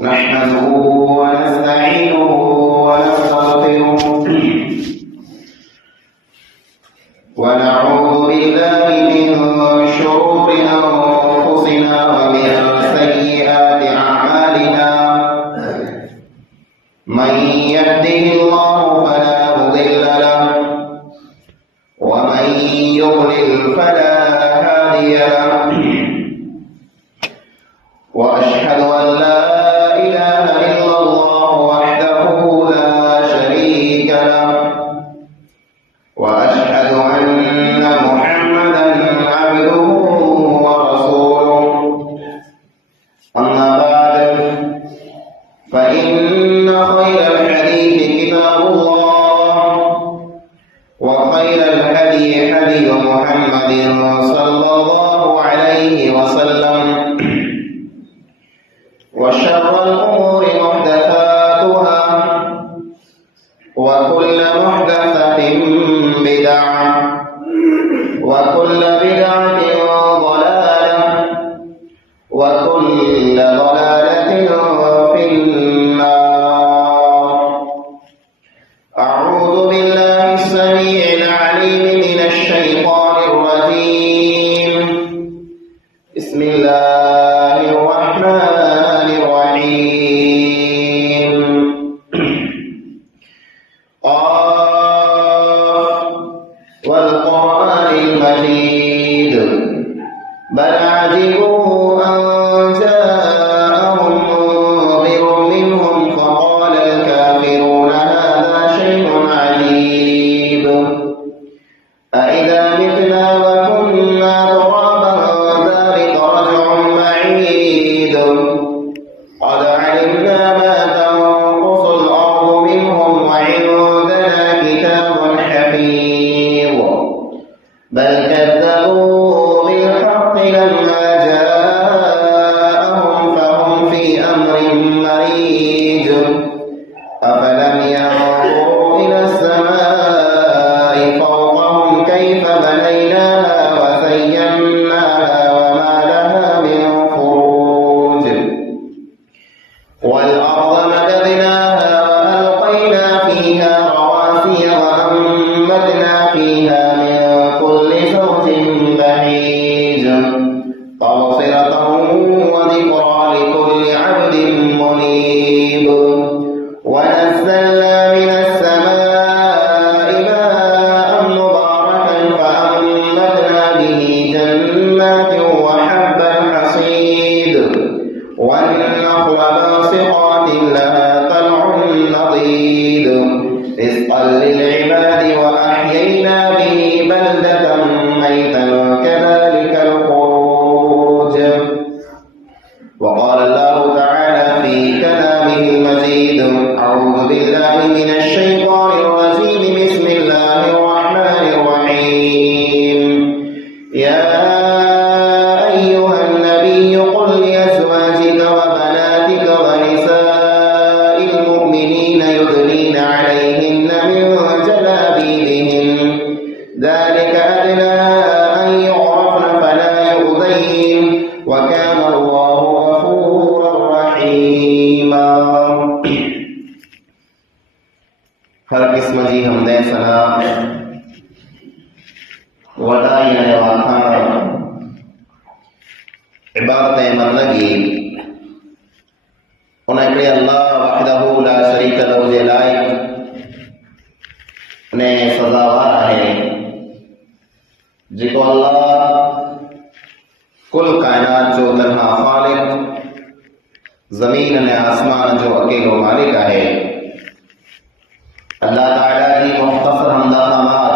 نحمده ونستعينه ونستغفره ونعوذ بالله من شرور أنفسنا ومن سيئات أعمالنا من يهده الله فلا مضل له ومن يضلل فلا هادي له وأشهد أن لا إله إلا الله وحده لا شريك له وأشهد أن محمدا عبده ورسوله أما بعد فإن خير الحديث كتاب الله وخير الهدي هدي محمد صلى الله عليه وسلم وشر الأمور محدثاتها وكل محدثة بدعة وكل بدعة ضلالة وكل ضلالة في النار. أعوذ بالله السميع العليم من الشيطان الرجيم. بسم الله الرحمن الرحيم. والقرآن المجيد بل عجبوا أن جاءهم منذر منهم فقال الكافرون هذا شيء عجيب أإذا متنا وكنا ترابا ذلك رجع بعيد قد علمنا ما تنقص الأرض منهم وعندنا كتاب حفيظ بل كذبوا بالحق لما جاءهم فهم في أمر مريج أفلم ينظروا إلى السماء فوقهم كيف بنيناها وزيناها وما لها من فروج والأرض مددناها وألقينا فيها رواسي وأنبتنا فيها من كل زوج بهيج تبصرة وذكرى لكل عبد منيب ونزلنا من السماء ماء مباركا فأنبتنا به جنات وحب الحصيد والنخل باسقات لها طلع نضيد رزقا للعباد وأحيينا به بلدة ميتا كذلك الخروج. وقال الله تعالى في كلامه المجيد أعوذ بالله من الشيطان الرجيم بسم الله الرحمن الرحيم. يا أيها النبي قل لأزواجك وبناتك ونساء المؤمنين يدنين عليهن من جلابيبهن ذلك أدنى أن يعرفن فلا يؤذين وكان الله غفورا رحيما. हर किस्म जी हमने सना वटाई ने वाखा इबादत मन लगी उन्हें के अल्लाह वहदहू ला शरीक लहू जे लायक ने सजावार है जिको अल्लाह कुल कायनात जो तन्हा खालिक जमीन ने आसमान जो अकेलो मालिक है. अल्लाह ताला जी मुख्तसर हमदा हमार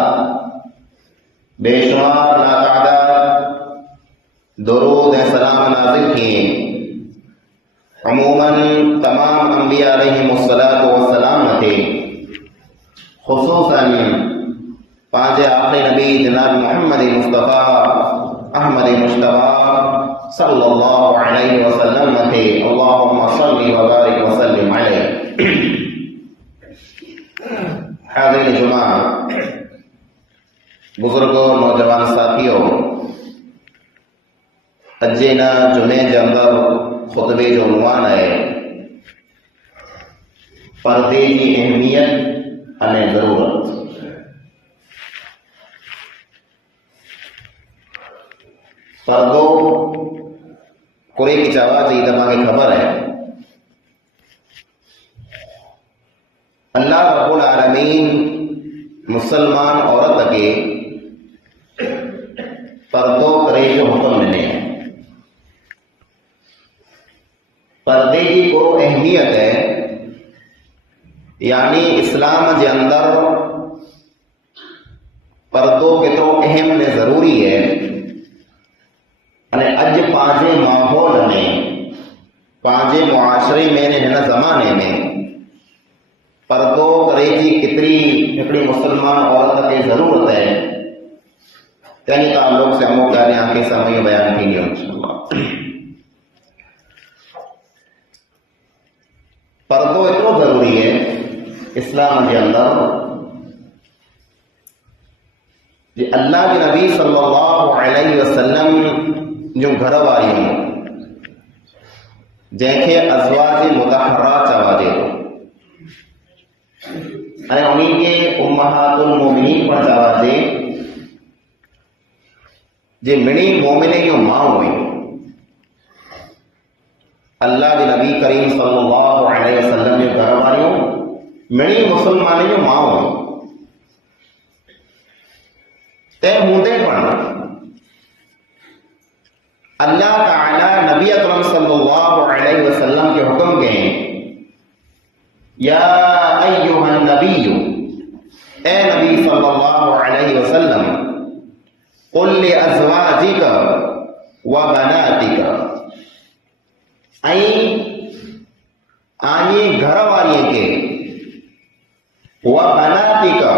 बेशुमार नातादाद दुरूद सलाम नाज़िल किए अमूमन तमाम अंबिया अलैहिमुस्सलातु वस्सलाम थे खुसूसन पांचे आखिरी नबी जनाब मोहम्मद मुस्तफ़ा अहमद मुश्तबा सल्लल्लाहु अलैहि वसल्लम थे. अल्लाहुम्मा सल्लि व बारिक व सल्लिम अलैहि. हाज़िरीन जुमा, बुजुर्गों, नौजवान साथियों, अज्जे ना जुमे के अंदर खुतबे जो उन्वान है پردے کی اہمیت અને ضرورت. پردو کوئی کی چاہا چاہیے تمہیں خبر ہے اللہ رب العالمین مسلمان عورت کے پردو کرے جو حکم ملے ہیں. پردے کی کو اہمیت ہے یعنی اسلام کے اندر پردو کترو اہم نے ضروری ہے. اج پانچے ماحول میں پانچے معاشرے میں ہن زمانے میں پردو کرے کی کتری ہکڑی مسلمان عورت کی ضرورت ہے تین تعلق سے ہم ॻाल्हियां کے سامنے بیان کی انشاءاللہ. پردو اتنا ضروری ہے اسلام کے اندر کہ اللہ کے نبی صلی اللہ علیہ وسلم جو گھر واریوں جن کے ازواج مطہرات چواجے અને ઉની કે ઉમ્મહાતુલ મોમિનીન પણ ચવાજે જે મિણી મોમિને जो मां हुई अल्लाह के नबी करीम सल्लल्लाहु अलैहि वसल्लम जो घर वारियों मिणी मुसलमान जो मां हुई ते हूंदे पण अल्लाह ताला नबी अकरम सल्लल्लाहु अलैहि वसल्लम के हुक्म के या अय्युहन नबीयु ए नबी सल्लल्लाहु अलैहि वसल्लम कुल लि अज़वाजिका व बनातिका आये घर वाले के व बनातिका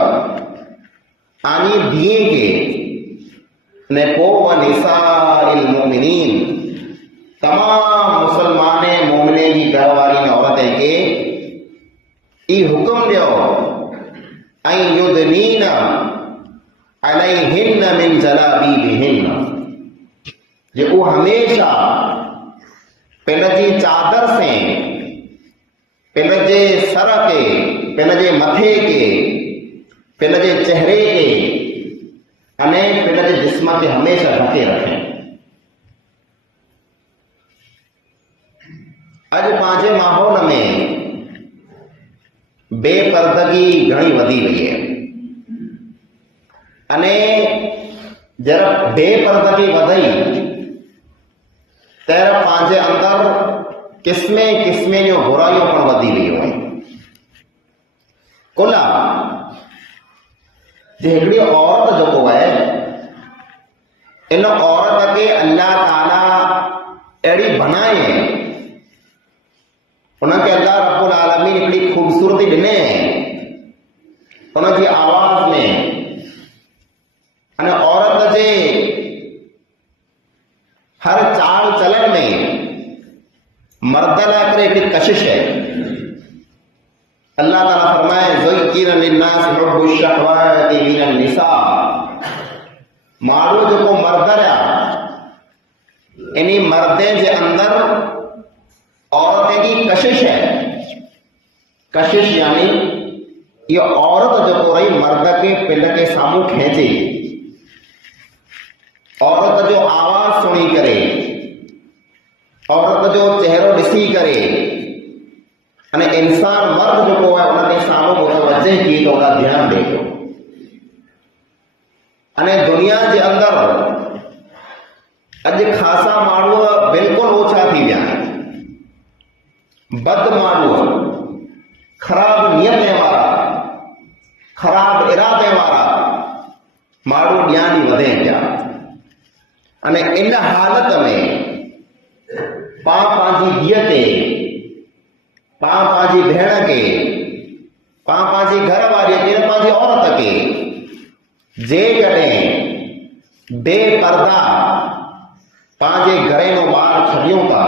आये दिए के ने पो व निसाइल मोमिनीन तमाम मुसलमाने मोमिने की घर वाली औरतें के ई हुक्म दियो ऐं युदनीना अलैहिन्न मिन जलाबीबिहिन्न जे वो हमेशा पिनजी चादर से पिनजे सर के पिनजे मथे के पिनजे चेहरे के अने पिनजे जिस्म के हमेशा ढके रखें. अज पांचे माहौल में बेपर्दगी घणी वधी वई है अने जरा बेपर्दगी वधई तेरा पांचे अंदर किस्में किस्में जो बुराइयों पर वधी रही हुई. कुला जे हिकड़ी औरत जो है इन औरत के अल्लाह ताला अड़ी बनाए उनके अल्लाह रब्बुल आलमीन हिकड़ी खूबसूरती ॾिने उनकी आवाज में अने औरत जे हर चाल चलन में मर्द लाइ करे हिकड़ी कशिश है. अल्लाह ताला फरमाए ज़ुय्यिना लिन्नास हुब्बुश शहवाति मिनन निसा माण्हू जेको मर्द रहा इन्हीं मर्दे जे अंदर औरतें की कशिश है. कशिश यानी ये औरत जो रही मर्द के पिंड के सामू खेचे औरत जो आवाज सुनी करे औरत जो चेहरो ॾिसी करे अने इंसान मर्द जो है उनके सामू मुतवज्जे की तो उनका ध्यान दे दो अने दुनिया के अंदर अज खासा माण्हू बिल्कुल ओछा थी विया बद माण्हू खराब नियत वारा खराब इरादे वारा माण्हू ॾियां ॾींहुं वधे पिया अने इन हालत में पां पंहिंजी धीअ ते पां पंहिंजी भेण के पां पंहिंजी घर वारी के पंहिंजी औरत के जेकॾहिं बेपर्दा पंहिंजे घरे नो ॿार छॾियूं था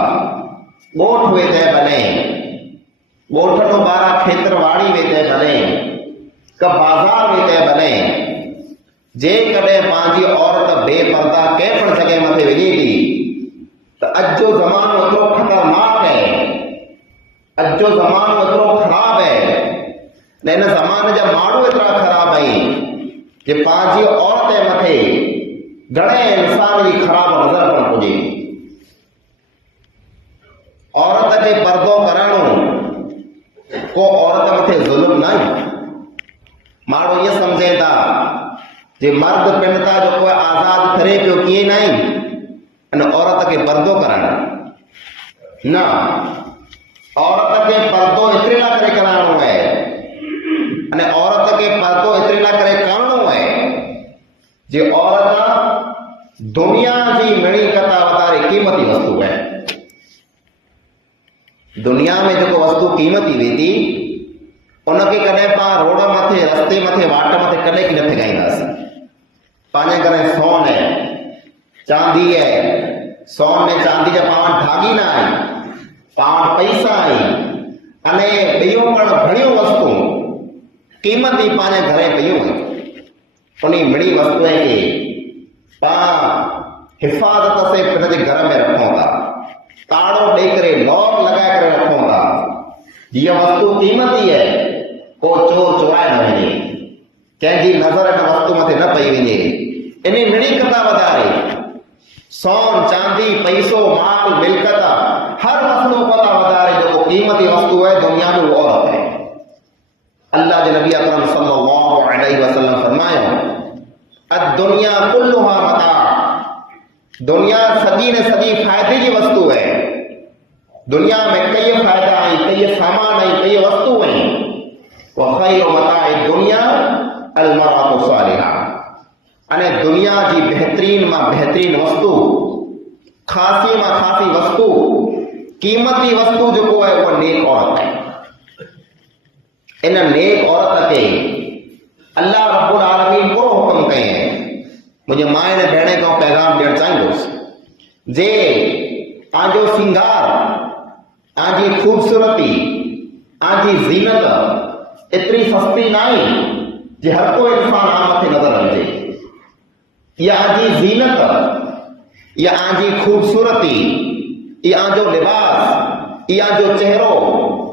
ॻोठ वेंदे भले ॻोठ नो ॿार खेत्रवाड़ी वेंदे भले क बाज़ार वेंदे भले जेकॾहिं पंहिंजी औरत बेपर्दा कंहिं पण जॻह मथे वञे थी त अॼु जो ज़मानो एतिरो ख़तरनाक है अॼु जो ज़मानो एतिरो ख़राब है हिन ज़माने जा माण्हू एतिरा ख़राब आहिनि कि पंहिंजी औरत जे मथे घणे इंसान जी ख़राब नज़र पण पुॼे। औरत खे पर्दो कराइणो को औरत मथे ज़ुल्म न आहे। माण्हू इहो सम्झनि था जे मर्द पिण था जेको आज़ाद करे पियो कीअं न आहे अने औरत खे पर्दो कराइणो न। औरत खे पर्दो एतिरे लाइ करे कराइणो आहे अने औरत खे पर्दो एतिरे लाइ करे करणो आहे जे औरत दुनिया जी मिणी कथा वधारे क़ीमती वस्तु आहे। दुनिया में जेको वस्तु क़ीमती वेंदी उनखे कॾहिं पाण रोड मथे रस्ते मथे वाट मथे कॾहिं की न फिगाईंदासीं। पंहिंजे घर सोन आहे चांदी आहे, सोन ने चांदी जा पाण धागी न आहे, पाण पैसा आहे अने ॿियूं पण घणियूं वस्तू क़ीमती पंहिंजे घरे पयूं आहिनि। उन मिड़ी वस्तुअ खे पाण हिफ़ाज़त से पंहिंजे घर में रखूं था, ताड़ो ॾेई करे लॉक लॻाए करे रखूं था। हीअ वस्तु क़ीमती आहे, को चोर चोराए न वञे, कंहिंजी नज़र हिन वस्तु मथे न पई वञे। इन मिड़ी कथा वधारे सोन चांदी पैसो माल मिल्कत हर वस्तु कथा वधारे जेको क़ीमती वस्तु आहे दुनिया में उहो औरत आहे। अल्लाह जे नबी अकरम सल्लल्लाहु अलैहि वसल्लम फरमायो अद-दुनिया कुल्लुहा मता। दुनिया सॼी ने सॼी फ़ाइदे जी वस्तु है। दुनिया में कई फ़ाइदा आहिनि, कई सामान आहिनि, कई वस्तु आहिनि। व खैरु मताए दुनिया अल-मरअतु सालिहा। अने दुनिया जी बेहतरीन मां बेहतरीन वस्तु, ख़ासी मां ख़ासी वस्तु, क़ीमती वस्तु जेको आहे उहा नेक औरत आहे। इन नेक औरत खे अल्लाह रब्बुल आलमीन पूरो हुकुम कई है। मुंहिंजे माए ने भेण खां पैगाम ॾियणु चाहींदुसि जे आंजो सिंगार, आंजी ख़ूबसूरती, आंजी ज़ीनत एतिरी सस्ती न आहे जे हर को इंसान आम मथे नज़र अचे। इहा आंजी ज़ीनत, इहा आंजी ख़ूबसूरती, इहा आंजो लिबास, इहा जो चेहरो,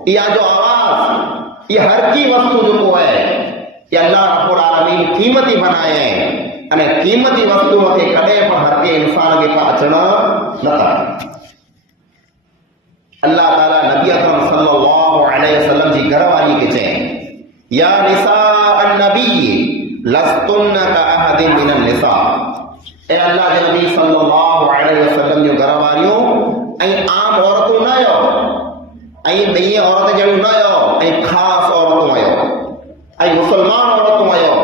इहा जो आवाज़, इहा हर की वस्तु जेको आहे इहा अल्लाह रब्बुल आलमीन क़ीमती बनाए आहे। अने क़ीमती वस्तु मथे कॾहिं पण हर के इंसान खे अचण नथा। अल्लाह ताला नबी अकरम सल्लल्लाहु अलैहि वसल्लम जी घरवारी खे चई या निसा अन्नबी लस्तुन्न का अहदिन मिनन निसा। ए अल्लाह जे नबी सल्लल्लाहु अलैहि वसल्लम जो घरवारियूं ऐं आम औरतूं न आहियो, ऐं ॿई औरत जहिड़ियूं न आहियो, ऐं ख़ासि औरतूं आहियो, ऐं मुसलमान औरतूं आहियो,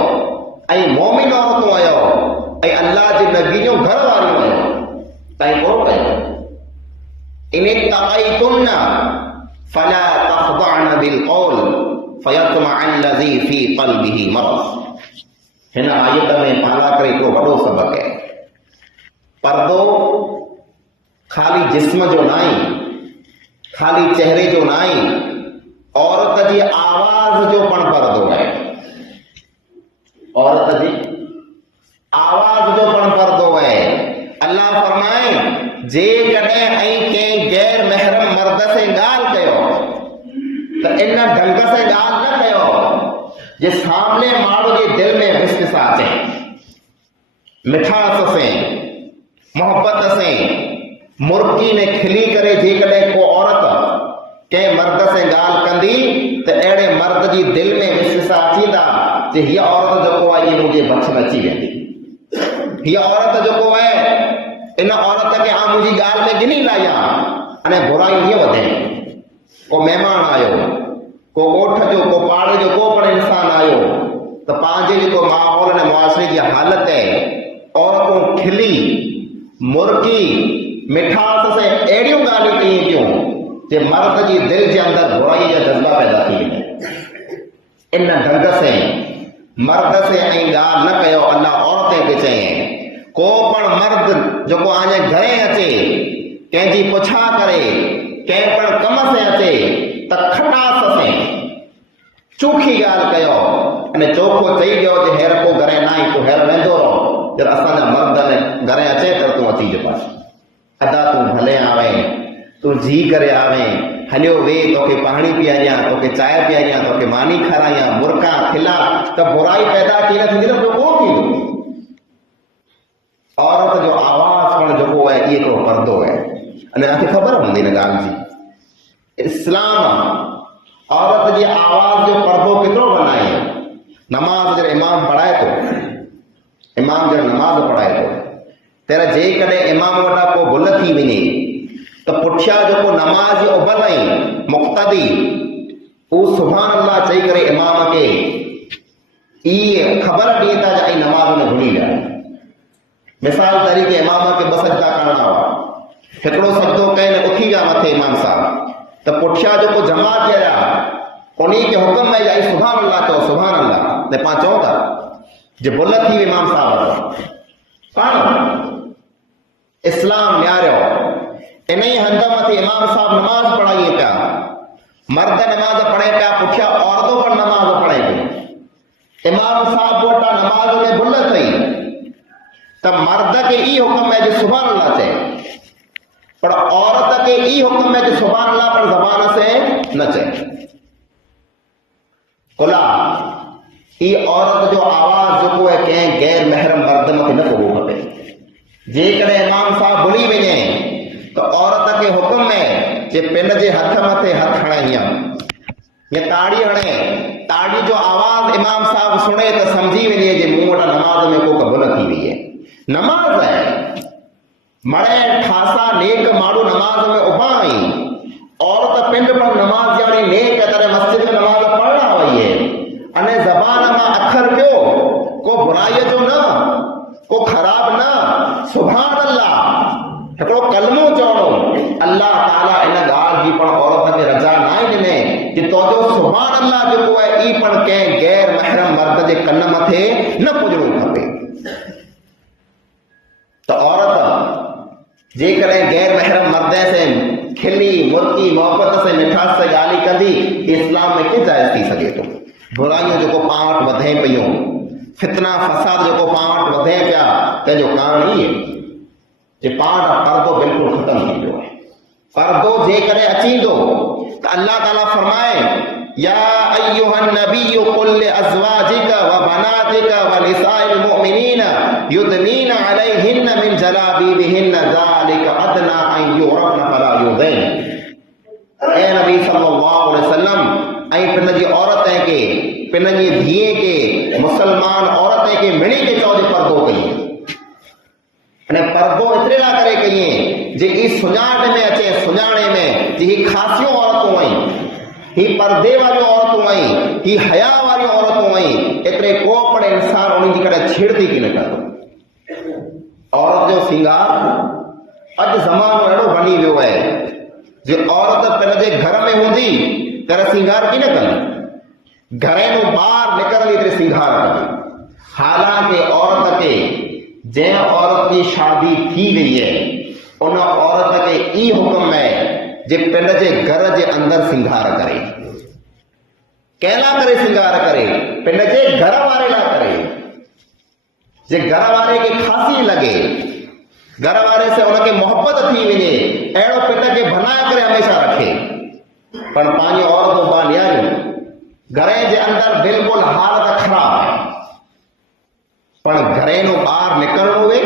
ऐं मोमिन औरतूं आहियो, ऐं अल्लाह जे नबी जो घरवारियूं आहियो। तव्हां पोइ कयो इन तक़ैतुन्न फला तख़दअन बिलक़ौल फयत्मअल्लज़ी फ़ी क़ल्बिही मरज़। हिन आयत में पाला करे हिकिड़ो वॾो सबक़ है। पर्दो खाली जिस्म जो न आहे, खाली चेहरे जो न आहे, औरत जी आवाज़ जो पण पर्दो आहे। औरत जी आवाज़ जो पण पर्दो आहे। अल्लाह फरमाए जे कॾहिं ऐं कंहिं गैर महरम मर्द से ॻाल्हि कयो त इन ढंग से ॻाल्हि न कयो जे सामने माण्हू जे दिल में हिस्सा अचे। मिठास से मोहब्बत से मुर्की ने खिली करे जेकॾहिं को औरत कंहिं मर्द से ॻाल्हि कंदी त अहिड़े मर्द जी दिल में हिस्सा अचींदा जे हीअ औरत जेको आहे इहा मुंहिंजे बच में अची वेंदी। हीअ औरत जेको आहे इन औरत खे आ मुंहिंजी ॻाल्हि में गिनी लाई आहे। अने बुराई हीअं वधे, को महिमान आयो, को ॻोठ जो, को पाड़े जो को पण इंसान आयो त पंहिंजे जेको माहौल ऐं मुआशरे जी हालत आहे, औरतूं खिली मुर्गी मिठास से अहिड़ियूं ॻाल्हियूं कयूं थियूं जे मर्द जी दिल जे अंदरि बुराई जा जज़्बा पैदा थी वेंदा। इन ढंग से मर्द से ऐं ॻाल्हि न कयो। अल्लाह औरतें खे चई को पण मर्द जेको आने घरे अचे, कंहिंजी पुछा करे, कंहिं पण कम से अचे त खटास से चोखी ॻाल्हि कयो अने चोखो चई ॾियो जे हेर को घरे न आई, तूं हेर वेंदो रहो, जॾहिं असांजा मर्द घरे अचे त तूं अची जो पास अदा तूं भले आवे, तूं जी करे आवें, हलियो वे, तोखे पाणी पीआरियां, तोखे चांहि पीआरियां, तोखे मानी खारायां, बुरका खिला, त बुराई पैदा थी न थींदी न, ॿियो कोन थींदो। औरत जो आवाज़ पण जेको आहे इहो हिकिड़ो पर्दो आहे। अने तव्हांखे ख़बर हूंदी हिन ॻाल्हि जी। इस्लाम औरत जी आवाज़ जो पर्दो केतिरो बनाए। नमाज़ जॾहिं इमाम पढ़ाए थो, इमाम जॾहिं नमाज़ पढ़ाए थो, त जेकॾहिं इमाम वटां को भुल थी वञे त पुठियां जेको नमाज़ जो उबल आई मुक़्तदी, उहो सुभान अल्लाह चई करे इमाम खे इहे ख़बर ॾिए था त नमाज़ में भुली विया। मिसाल तरीक़े इमाम खे 2 सजदा करणा हुआ, हिकिड़ो सजदो कई न उथी विया मथे इमाम साहब, त पुठियां जेको जमा थिया उन खे हुकुम आहे आई सुभान अल्लाह चओ, सुभान अल्लाह, त पाण चऊं था जे भुल थी वई इमाम साहब पाण। इस्लाम न्यारियो इन ई हंध मथे इमाम साहब नमाज़ पढ़ाइए पिया, मर्द नमाज़ पढ़े पिया, पुठियां औरतों पर नमाज़ पढ़े पई। इमाम साहब वटां नमाज़ में भुल थई त मर्द खे ई हुकुम है जो सुभान अल्लाह चए, पर औरत के ई हुक्म है कि सुभान अल्लाह पर जबान से न चए। खुला ई औरत जो आवाज जो है कंहिं गैर महरम मर्द में न पवो खपे। जेकॾहिं इमाम साहब भुली वञे तो औरत के हुक्म है कि पिन जे हथ मथे हथ हणे या ताड़ी हणे, ताड़ी जो आवाज इमाम साहब सुने तो समझी वञे कि मूं वटि नमाज में को भुल थी वई है। नमाज है मड़े ठासा नेक माण्हू नमाज में उभा आई, औरत पिंड पर नमाज यानी नेक तरह मस्जिद में नमाज पढ़ना वई है, अने जबान में अखर पियो को बुराई जो न, को खराब न, सुभान अल्लाह हिकिड़ो कलमो चवणो। अल्लाह ताला इन ॻाल्हि जी पण औरत खे रजा न ॾिने कि तुंहिंजो सुभान अल्लाह जेको आहे ई पण कंहिं गैर महरम मर्द जे कन मथे न पुॼणो खपे। तो औरत जेकॾहिं गैर महरम मर्द से खिली मुर्की मोहब्बत से मिठास से गाली कंदी, इस्लाम में के जायज़ थी सके तो। बुराइयों जो पाण वटि वधे पियूं, फितना फसाद जो पाण वटि वधे पिया, तंहिंजो कारण ई है जे पाण पर्दो बिल्कुल खत्म थी वियो आहे। पर्दो जेकॾहिं अचींदो त अल्लाह ताला फरमाए या अय्युहन नबिय्यु कुल लिअज़वाजिका व बनातिका व निसाइल मुमिनीन युदनीन अलैहिन मिन जलाबीबिहिन ज़ालिका अदना अन युरफन फला युज़ैन। ए नबी सल्लल्लाहु अलैहि वसल्लम ऐं पिन जी औरतें के, पिन जी धीअ के, मुसलमान औरतें के मिणी के चओ पर्दो कई। अने पर्दो एतिरे लाइ करे कईं जे ई सुञाण में अचे, सुञाणे में जे ही ख़ासियूं औरतूं आहिनि, ही पर्दे वारियूं औरतूं आहिनि, ही हया वारियूं औरतूं आहिनि, एतिरे को पण इंसान उन्हनि जी कॾहिं छेड़ती की न कंदो। औरत जो सिंगार अॼु ज़मानो अहिड़ो बणी वियो आहे जे औरत पंहिंजे घर में हूंदी त सिंगार की न कंदी, घर मां ॿाहिरि निकिरंदी त सिंगार कंदी। हालांकि औरत खे जंहिं औरत की शादी थी गई है उन औरत के ई हुक्म है जे पिंड जे घर जे अंदर सिंगार करे। कहला करे सिंगार करे, पिंड जे घर वारे ला करे, जे घर वारे के खांसी लगे, घर वारे से उनके मोहब्बत थी वञे, अहिड़ो पिंड के बनाए करे हमेशा रखे। पर पंहिंजी औरतूं बानियारियूं घर जे अंदर बिल्कुल हालत खराब है, पर घरे नो ॿाहिरि निकिरणो हुए,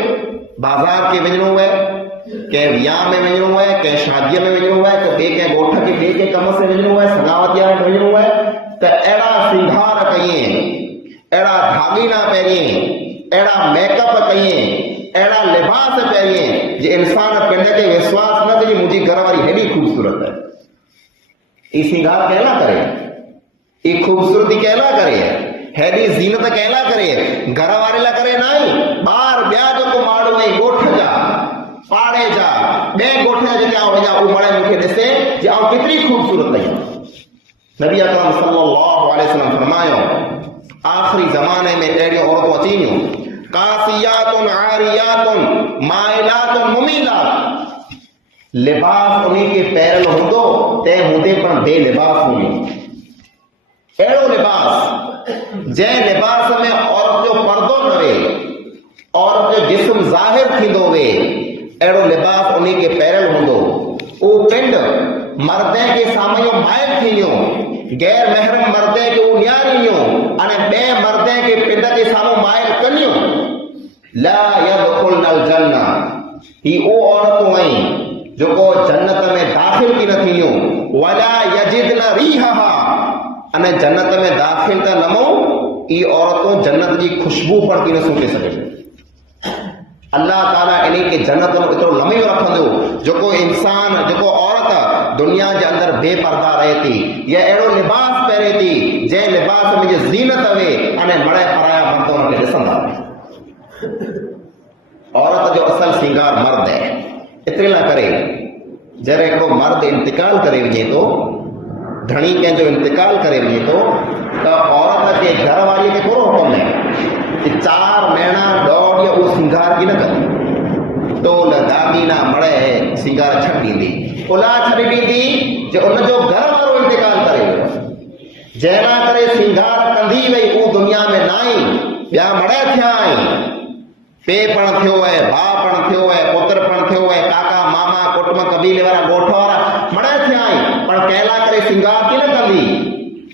बाज़ार के वञणो है, कंहिं वियांह में वञणो है, कंहिं शादीअ में वञणो है, त ॿिए कंहिं ॻोठ खे ॿिए कंहिं कम से वञणो है, सगावतियार में वञणो है, त अहिड़ा सिंगार कईं, अहिड़ा धाॻीना पहिरियईं, अहिड़ा मेकअप कईं, अहिड़ा लिबास पहिरियईं जे इंसान पिंड खे विश्वास न थिए मुंहिंजी घरवारी हेॾी ख़ूबसूरत है। ई सिंगार कहला करे, ई खूबसूरती कहला करे, हेॾी ज़ीनत कहला करे, घर वारे ला करे नाई, ॿार ॿिया जेको माण्हू ऐं ॻोठ जा, पाड़े जा, ॿिए ॻोठ जा जेके वञा उहो मणे मूंखे ॾिसे जे आउं केतिरी ख़ूबसूरत आहियां। नबी अकरम सल्लल्लाहु अलैहि वसल्लम फरमायो आख़िरी ज़माने में अहिड़ियूं औरतूं अचींदियूं, कासियातुन आरियातुन माइलातुन मुमीलात, लिबास उन्हीं के पैरल हूंदो तंहिं हूंदे पण बेलिबास हूंदी। अहिड़ो लिबास जंहिं लिबास में औरत जो पर्दो न वे, औरत जो जिस्म ज़ाहिर थींदो वे, अहिड़ो लिबास उन्हीं के पैरल हूंदो। وہ پنڈ مردیں کے سامنے مائل تھیوں، غیر محرم مردیں کے وہ نیاریوں انے بے مردیں کے پنڈ کے سامنے مائل کنیوں لا يدخلن الجنہ، ہی او عورتوں ہیں جو کو جنت میں داخل کی نہ تھیوں، ولا یجدن ریحها، انے جنت میں داخل تا نمو ای عورتوں جنت کی خوشبو پڑ کی نہ سوچے سکے۔ اللہ تعالیٰ انہیں کے جنت میں اترو لمحی رکھن دو جو کو انسان جو کو عورت دنیا کے اندر بے پردہ رہے تھی یا ایڑو لباس پہرے تھی جے لباس میں جو زینت ہوئے انہیں بڑے پرایا مردوں کے جسم آئے۔ عورت جو اصل سنگار مرد ہے، اتنے نہ کرے جرے کو مرد انتقال کرے وجے تو دھنی کے جو انتقال کرے وجے تو عورت کے گھر والی کے کو حکم ہے کہ 4 مہینہ ڈوڑ یا وہ سنگار کی نہ کرے تو لگاگی نہ مڑے سنگار چھٹی دی اولا چھٹی دی جو ان جو گھر والوں انتقال کرے جینا کرے سنگار کندھی وئی وہ دنیا میں نائی بیا مڑے تھیا آئیں پے پڑ تھیو ہے، بھا پڑ تھیو ہے، پتر پڑ تھیو ہے، کاکا ماما کٹم قبیلے والا گوٹھ والا مڑے تھیا آئیں پر کہلا کرے سنگار کی نہ کندھی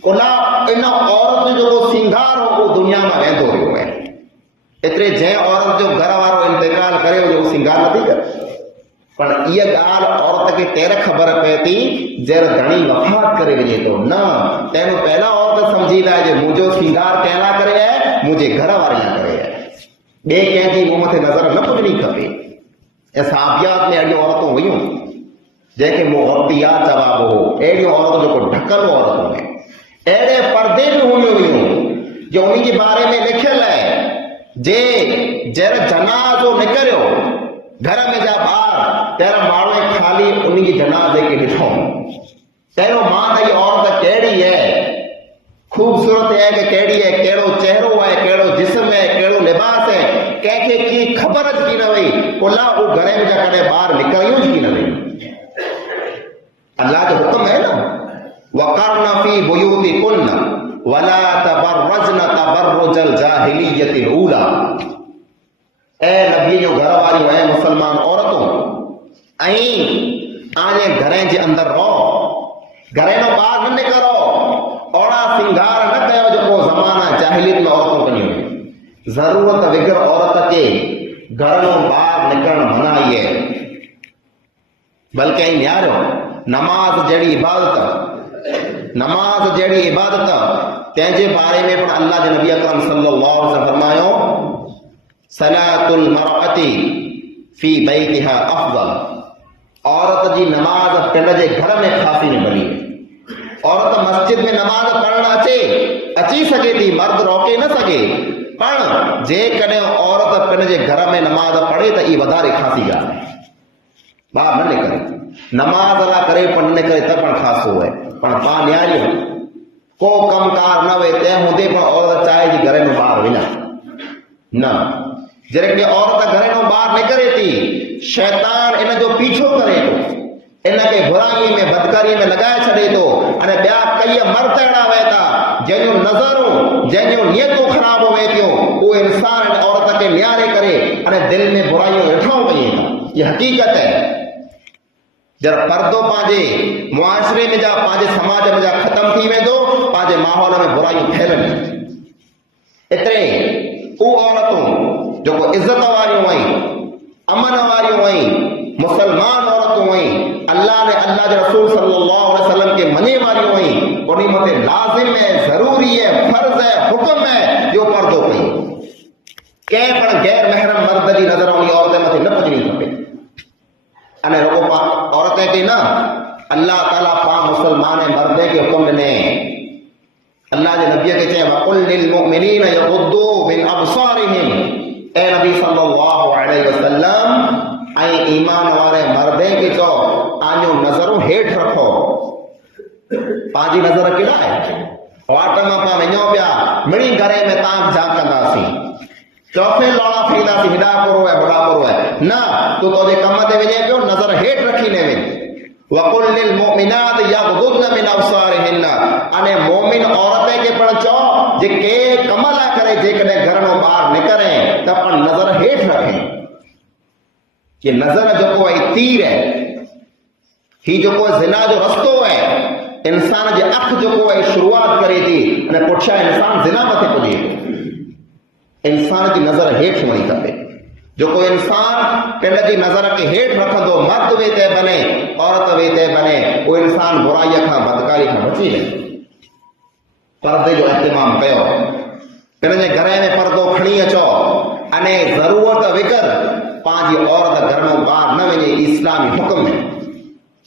اولا ان عورت جو کو سنگار ہو وہ دنیا میں ویندو رہو ہے۔ اتنے جے عورت جو گھر وارو انتقال کرے جو سنگار نہیں کرے پر یہ گال عورت کے تیرے خبر پہ تھی جیر دھنی وفات کرے وجے تو نہ تینو پہلا عورت سمجھی لائے جو مجھو سنگار کہنا کرے ہے مجھے گھر واریاں کرے ہے بے کہیں جی منہ تے نظر نہ پجنی کھپے۔ اصحابیات میں اڑیوں عورتوں ہوئیوں جے کہ مغطیات جواب ہو ایڑیوں عورتوں جو کو ڈھکل عورتوں ہیں ایڑے پردے بھی ہوئیوں جو انہی کے بارے میں لکھل ہے جے جیر جنازو نکریو گھر میں جا بار تیرا ماروے خالی انہی کی جنازے کے لکھوں تیرو ماں یہ عورت کیڑی ہے خوبصورت ہے کہ کیڑی ہے کیڑو چہرو ہے کیڑو جسم ہے کیڑو لباس ہے کہے کی خبر کی نہ ہوئی اللہ وہ گھرے میں جا کر باہر نکلیوں کی نہ ہوئی۔ اللہ کا حکم ہے نا وَقَرْنَ فِي بُيُوتِكُنَّ وَلَا تَبَرَّجْنَ تَبَرُّجَ الْجَاهِلِيَّةِ الْأُولَى، اے نبی جو گھر والی اے مسلمان عورتوں این آنے گھریں جے اندر رہو گھریں نو باہر نہ نکلو اوڑا سنگار نہ کہو جو کو زمانہ جاہلیت میں عورتوں کنی ہوئی ضرورت وگر عورت کے گھر نو باہر نکلن منائی ہے بلکہ این یارو نماز جڑی عبادت تینجے بارے میں پر اللہ کے نبی اکرم صلی اللہ علیہ وسلم فرمایو صلاۃ المرأۃ فی بیتها افضل، عورت جی نماز پنڈ جے گھر میں خاصی نہیں بنی عورت مسجد میں نماز پڑھنا اچی سکے تھی مرد روکے نہ سکے پر جے کڈے عورت پنڈ جے گھر میں نماز پڑھے تو یہ وڈاری خاصی گال ہے باہر نہ نکلے نماز ادا کرے پڑھنے کرے تب پر خاص ہوئے پر پا نیاریوں کو کم کار نہ ہوئے تے ہوندے پر عورت چاہے جی گھر میں باہر ونا نہ جرے کہ عورت گھر میں باہر نہ کرے تھی شیطان ان جو پیچھو کرے تو ان کے برائی میں بدکاری میں لگائے چھڑے تو ان بیا کئی مرد اڑا ویتا جنو نظروں جنو نیتوں خراب ہوئے تھیوں وہ انسان عورت کے نیارے کرے ان دل میں برائیوں اٹھاؤ گئی یہ حقیقت ہے جب پردو پانجے معاشرے میں جا پانجے سماج میں جا ختم تھی میں دو پانجے ماحول میں برائیوں پھیلن اتنے وہ عورتوں جو کو عزت واریوں ہوئیں امن واریوں ہوئیں مسلمان عورتوں ہوئیں اللہ نے اللہ کے رسول صلی اللہ علیہ وسلم کے منی والی ہوئیں انہی متے لازم ہے ضروری ہے فرض ہے حکم ہے جو پردو پئی کہ پر غیر محرم مرد دی نظر آنی عورتیں متے نہ پجنی کھپے انے رگو پا عورتیں کہ نہ اللہ تعالیٰ پا مسلمان مردے کے حکم نے اللہ کے نبی کے چاہے وَقُلْ لِلْمُؤْمِنِينَ يَغُضُّوا مِنْ أَبْصَارِهِمْ اے نبی صلی اللہ علیہ وسلم اے ایمان والے مردے کے چو آنیو نظروں ہیٹ رکھو پانچی نظر کیڑا ہے واٹا میں پا ونیو پیا مڑی گھرے میں تاک جا کرنا سی چوکھے لوڑا پھیدا سی ہدا پرو ہے بڑا پرو ہے نہ تو تو جے کم دے وجے پیو نظر ہیٹ رکھی نے وے وَقُلْ لِلْمُؤْمِنَاتِ يَغْضُضْنَ مِنْ أَبْصَارِهِنَّ انے مومن عورتیں کے پڑھ چو جے کے کملا کرے جے کنے گھر نو باہر نکلیں تب پر نظر ہیٹ رکھیں یہ نظر جو کوئی تیر ہے ہی جو کوئی زنا جو رستو ہے انسان جے اکھ جو کوئی شروعات کرے تھی نے پوچھا انسان زنا متے پجے انسان کی نظر ہیٹ ہوئی کپے جو کوئی انسان پنڈ کی نظر کے ہیٹ رکھندو مرد ویتے بنے عورت ویتے بنے وہ انسان برائی کا بدکاری کا بچی ہے پردے جو اہتمام کیو پنڈ گھر میں پردو کھڑی اچو انے ضرورت وگر پانچ عورت گھر میں باہر نہ وجے اسلامی حکم ہے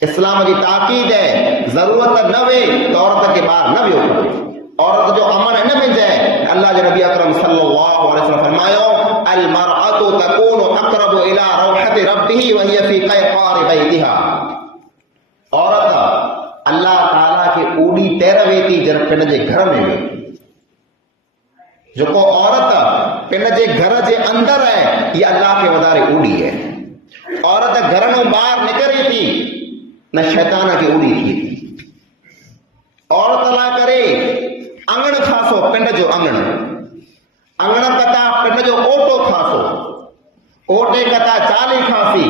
اسلام کی تاکید ہے ضرورت نہ وے تو عورت کے باہر نہ ویو عورت جو امن نہ مل جائے اللہ کے نبی اکرم صلی اللہ علیہ وسلم فرمایا المرأة تكون اقرب الى روحة ربه وهي في قيقار بيتها عورت اللہ تعالی کے اوڑی تیروے تھی جن پنڈ کے گھر میں وے جو کو عورت پنڈ کے گھر کے اندر ہے یہ اللہ کے ودارے اوڑی ہے عورت گھر میں باہر نکلے تھی نہ شیطان کی اوڑی تھی عورت لا کرے انگن خاصو پنڈ جو انگن کتا پنڈ جو اوٹو خاصو اوٹے کتا چالی خاصی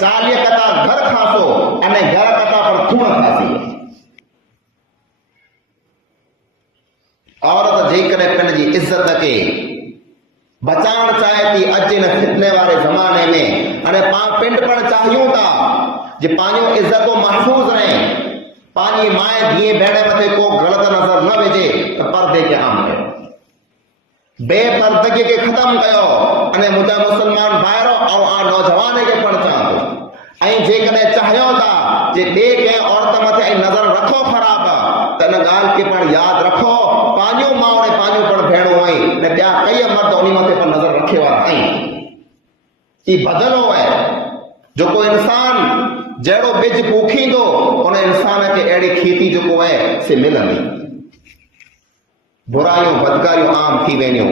چالی کتا گھر خاصو انے گھر کتا پر خون خاصی عورت جے کرے پنڈ جی عزت کے بچاؤ چاہے تھی اج ان فتنے والے زمانے میں انے پاں پنڈ پر چاہیوں تا جے پانیوں عزتوں محفوظ رہیں پانی مائیں دیئے بیڑے متے کو غلط نظر نہ بھیجے تو پردے کے عام ہے بے پردگی کے ختم کیو انے مجھا مسلمان بائرو اور نوجوانے کے پڑھ چاہتو ऐं जेकॾहिं चाहियो था जे ॿिए कंहिं औरत मथे नज़र रखो ख़राब त इन ॻाल्हि खे पण यादि रखो पंहिंजो माउ ऐं पंहिंजो पण भेणो आई न ॿिया कई मर्द उन मथे पण नज़र रखे वारा आहिनि ही बदिलो आहे जेको इंसान जहिड़ो ॿिज पोखींदो उन इंसान खे अहिड़ी खेती जेको आहे से मिलंदी बुराइयूं बदकारियूं आम थी वेंदियूं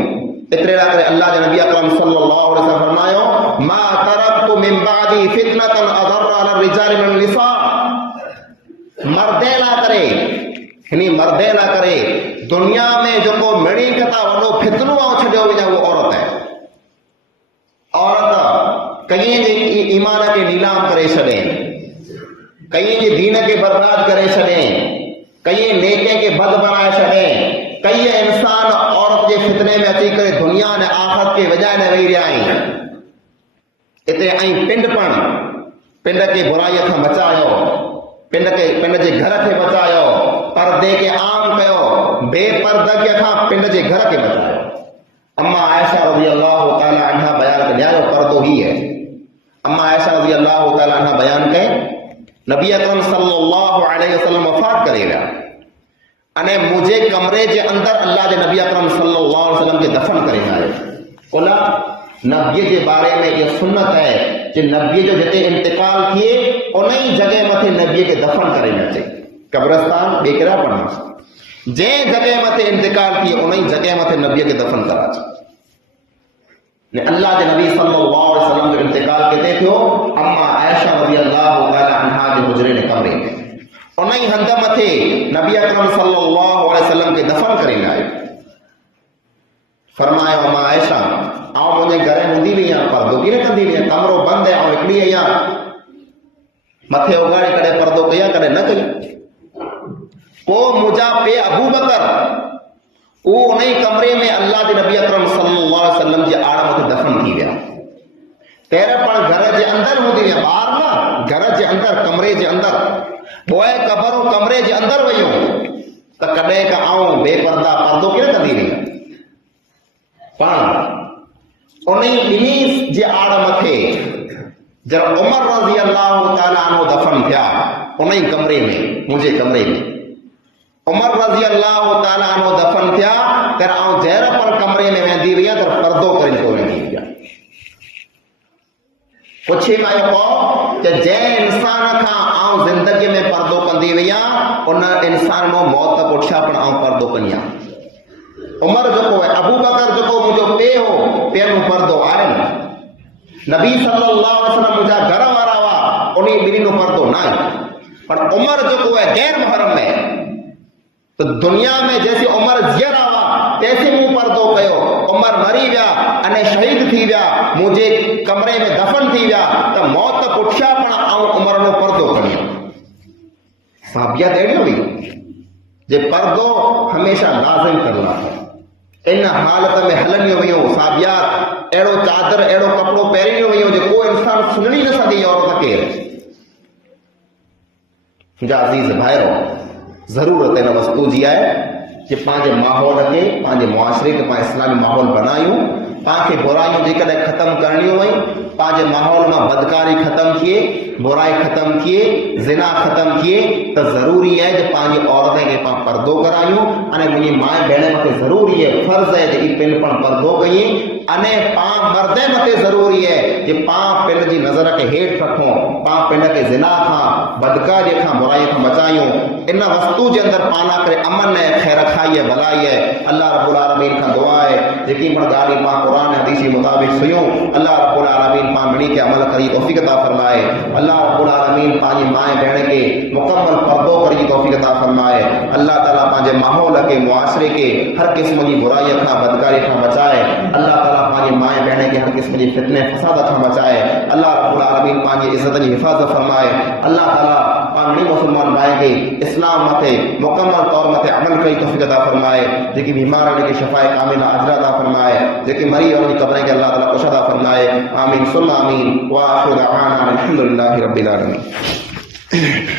इतरे करे अल्लाह के नबी अकरम सल्लल्लाहु अलैहि वसल्लम फरमायो मा तरक्तु मिन बादी फितनतन अदर अला रिजाल मिन निसा मर्दे ना करे यानी मर्दे ना करे दुनिया में जो को मिणी कथा वडो फितनो आ छड्यो वञे वो औरत है औरत कई जे ईमान के नीलाम करे छडे कई जे दीन के बर्बाद करे छडे कई नेके के बद बनाए छडे कई इंसान औरत के फितने में अची करे दुनिया ने आखिरत के वजह ने रही रहा आहिनि इते ऐं पिंड के बुराई खां बचायो पिंड जे घर के बचायो पर्दे के आम कयो बेपर्दगी खां पिंड जे घर के बचायो अम्मा आयशा रज़ी अल्लाह तआला अन्हा बयान कयो पर्दो ही है अम्मा आयशा रज़ी अल्लाह तआला अन्हा बयान कई नबी अकरम सल्लल्लाहु अलैहि वसल्लम वफात करे विया अने मुझे कमरे के अंदर अल्लाह के नबी अकरम सल्लल्लाहु अलैहि वसल्लम के दफन करे आए बोला नबी के बारे में ये सुन्नत है कि नबी जो जिते इंतकाल किए उन्हीं जगह मथे नबी के दफन करे न चाहिए कब्रिस्तान बेकरा पड़ना जे जगह मथे इंतकाल किए उन्हीं जगह मथे नबी के दफन करा ने अल्लाह के नबी सल्लल्लाहु अलैहि वसल्लम जो इंतकाल किते थियो अम्मा आयशा रज़ी अल्लाह तआला अन्हा के हुजरे ने कमरे में उन्हीं हंध मथे नबी अकरम सल्लल्लाहु अलैहि वसल्लम के दफन करे आए फरमायो अम्मा आयशा आओ मुझे घर हूंदी हुई आहियां पर्दो की न कंदी हुई कमरो बंद है ऐं हिकिड़ी आहियां मथे उगाड़े कॾहिं पर्दो कया कॾहिं न कई को मुंहिंजा पे अबू बकर उहो उन ई कमरे में अल्लाह जे नबी अकरम सल्लल्लाहु अलैहि वसल्लम जे आड़ मथे दफन थी विया पहिरियों पाण घर जे अंदर हूंदी हुई ॿाहिरि न घर जे अंदर कमरे जे अंदर पोइ कबरूं कमरे जे अंदर वयूं त कॾहिं का आऊं बेपर्दा पर्दो कीअं कंदी रही पाण उन्हीं ॿिन्ही जे आड़ मथे जब उमर रज़ी अल्लाह तआला अन्हु दफन थिया उन ई कमरे में मुंहिंजे कमरे में उमर रज़ी अल्लाह तआला अन्हु दफन थिया त आऊं जहिड़ पर कमरे में वेंदी हुई त पर्दो करे थो वेंदी हुई पुछी मां त जंहिं इंसान खां आऊं ज़िंदगी में पर्दो कंदी हुई उन इंसान मां मौत पुछिया पण आऊं पर्दो कंदी आहियां उमर जेको है अबू बकर जेको मुंहिंजो पे हो पहिरियों पर्दो आहे नबी सल्लल्लाहु अलैहि वसल्लम मुंहिंजा घर वारा हुआ उन ॿिन्ही जो पर्दो न आहे पर उमर जेको है गैर मुहर्रम है तो दुनिया में जैसे उमर ज़ियरा हुआ तैसे मूं पर्दो कयो उमर मरी विया अने शहीद थी विया मुंहिंजे कमरे में दफन थी विया त मौत पुछिया पण आऊं उमर जो पर्दो खणी صحابیات اڑی ہوئی جے پردو ہمیشہ لازم کرنا ان حالت میں ہلنی ہوئی صحابیات اڑو چادر اڑو کپڑو پہرنی ہوئی جو کوئی انسان سننی نہ سکے عورت کے مجھا عزیز بھائرو ضرورت ہے وستو جی ہے کہ پانچے ماحول کے پانچے معاشرے کے پانچ اسلامی ماحول بنایوں پانچ برائیوں جے کدے ختم کرنی ہوئی پانچ ماحول میں بدکاری ختم کیے برائی ختم کیے زنا ختم کیے تو ضروری ہے کہ پانچ عورتیں کے پاس پردو کرایوں انے مجھے مائیں بہنیں متے ضروری ہے فرض ہے کہ پن پن پردو کئیں انے پاں مردیں متے ضروری ہے کہ پاں پن جی نظر کے ہیٹ رکھوں پاں پن کے زنا کھاں بدکاری کھاں برائی کھاں بچائیوں ان وستو جے اندر پانا کرے امن ہے خیر کھائی ہے بھلائی ہے اللہ رب العالمین کا دعا ہے یقین پر گاڑی پاں قرآن حدیثی مطابق سیوں اللہ رب العالمین پاں بڑی کے عمل کری توفیق عطا فرمائے اللہ رب العالمین پانچ مائیں بہن کے مکمل پردو کری توفیق عطا فرمائے اللہ تعالیٰ پانچ ماحول کے معاشرے کے ہر قسم کی برائی کھاں بدکاری کھاں بچائے اللہ تعالیٰ پانچ مائیں بہن کے ہر قسم کی فتنے فساد کھاں بچائے اللہ رب العالمین پانچ عزت کی حفاظت فرمائے اللہ تعالیٰ پانچ مسلمان بھائی کے اسلام متے مکمل طور متے عمل کری توفیق عطا فرمائے جی بیمار ہونے کی شفا کاملہ اجر عطا فرمائے جی مری اور قبریں کے اللہ تعالیٰ خوش عطا فرمائے آمین ثم آمین وآخر دعوانا الحمد للہ رب العالمین